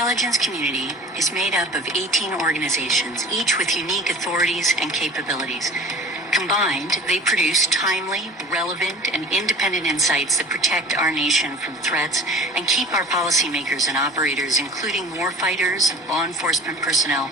intelligence community is made up of 18 organizations, each with unique authorities and capabilities. Combined, they produce timely, relevant, and independent insights that protect our nation from threats and keep our policymakers and operators, including warfighters and law enforcement personnel,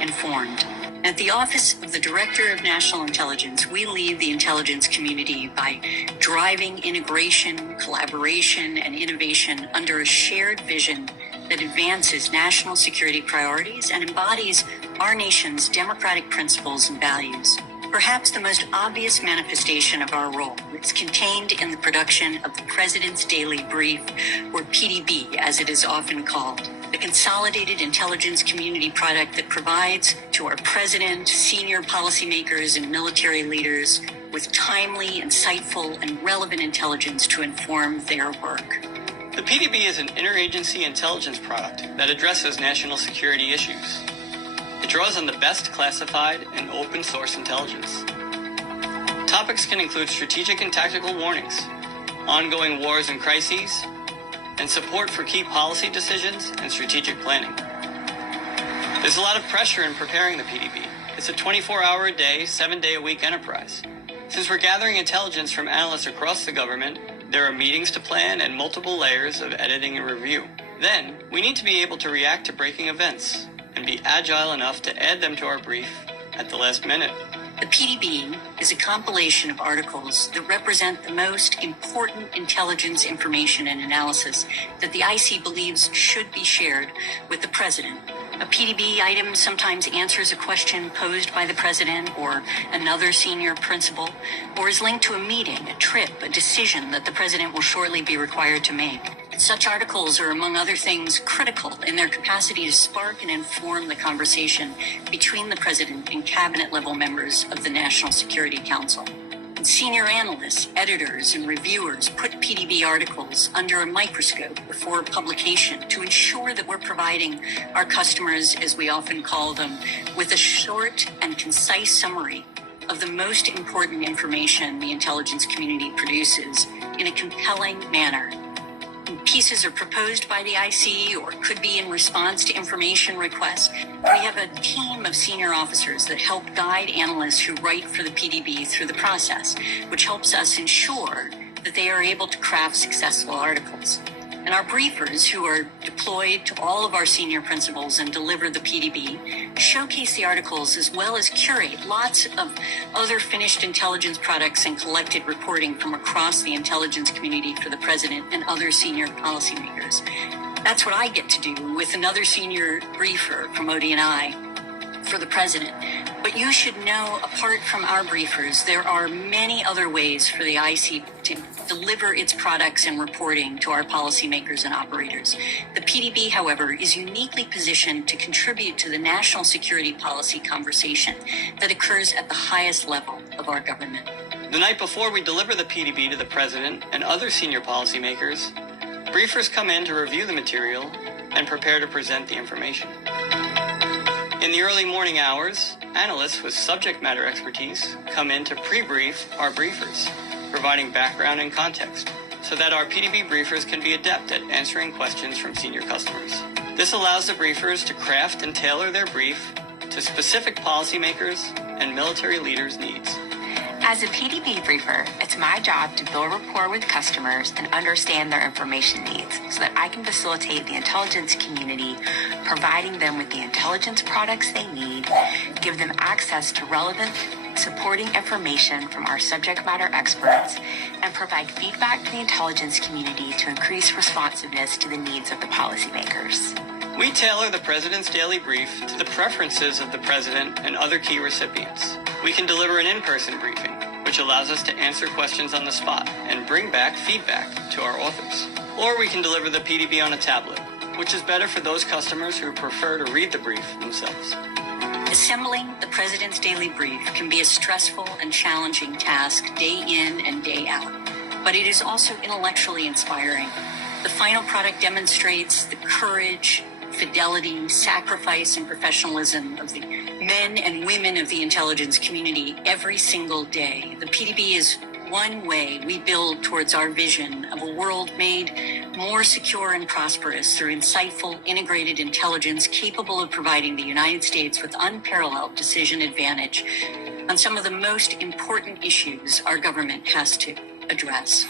informed. At the Office of the Director of National Intelligence, we lead the intelligence community by driving integration, collaboration, and innovation under a shared vision that advances national security priorities and embodies our nation's democratic principles and values. Perhaps the most obvious manifestation of our role is contained in the production of the President's Daily Brief, or PDB as it is often called, the consolidated intelligence community product that provides to our President, senior policymakers, and military leaders with timely, insightful, and relevant intelligence to inform their work. The PDB is an interagency intelligence product that addresses national security issues. It draws on the best classified and open source intelligence. Topics can include strategic and tactical warnings, ongoing wars and crises, and support for key policy decisions and strategic planning. There's a lot of pressure in preparing the PDB. It's a 24-hour-a-day, 7-day-a-week enterprise. Since we're gathering intelligence from analysts across the government, there are meetings to plan and multiple layers of editing and review. Then, we need to be able to react to breaking events and be agile enough to add them to our brief at the last minute. The PDB is a compilation of articles that represent the most important intelligence information and analysis that the IC believes should be shared with the President. A PDB item sometimes answers a question posed by the President or another senior principal, or is linked to a meeting, a trip, a decision that the President will shortly be required to make. Such articles are, among other things, critical in their capacity to spark and inform the conversation between the President and cabinet-level members of the National Security Council. And senior analysts, editors, and reviewers put PDB articles under a microscope before publication to ensure that we're providing our customers, as we often call them, with a short and concise summary of the most important information the intelligence community produces in a compelling manner. Pieces are proposed by the IC or could be in response to information requests. We have a team of senior officers that help guide analysts who write for the PDB through the process, which helps us ensure that they are able to craft successful articles. And our briefers, who are deployed to all of our senior principals and deliver the PDB, showcase the articles as well as curate lots of other finished intelligence products and collected reporting from across the intelligence community for the President and other senior policymakers. That's what I get to do with another senior briefer from ODNI for the President. But you should know, apart from our briefers, there are many other ways for the IC to deliver its products and reporting to our policymakers and operators. The PDB, however, is uniquely positioned to contribute to the national security policy conversation that occurs at the highest level of our government. The night before we deliver the PDB to the President and other senior policymakers, briefers come in to review the material and prepare to present the information. In the early morning hours, analysts with subject matter expertise come in to pre-brief our briefers, providing background and context, so that our PDB briefers can be adept at answering questions from senior customers. This allows the briefers to craft and tailor their brief to specific policymakers and military leaders' needs. As a PDB briefer, it's my job to build rapport with customers and understand their information needs so that I can facilitate the intelligence community, providing them with the intelligence products they need, give them access to relevant, supporting information from our subject matter experts, and provide feedback to the intelligence community to increase responsiveness to the needs of the policymakers. We tailor the President's Daily Brief to the preferences of the President and other key recipients. We can deliver an in-person briefing, which allows us to answer questions on the spot and bring back feedback to our authors. Or we can deliver the PDB on a tablet, which is better for those customers who prefer to read the brief themselves. Assembling the President's Daily Brief can be a stressful and challenging task day in and day out, but it is also intellectually inspiring. The final product demonstrates the courage, fidelity, sacrifice, and professionalism of the men and women of the intelligence community every single day. The PDB is one way we build towards our vision of a world made more secure and prosperous through insightful, integrated intelligence capable of providing the United States with unparalleled decision advantage on some of the most important issues our government has to address.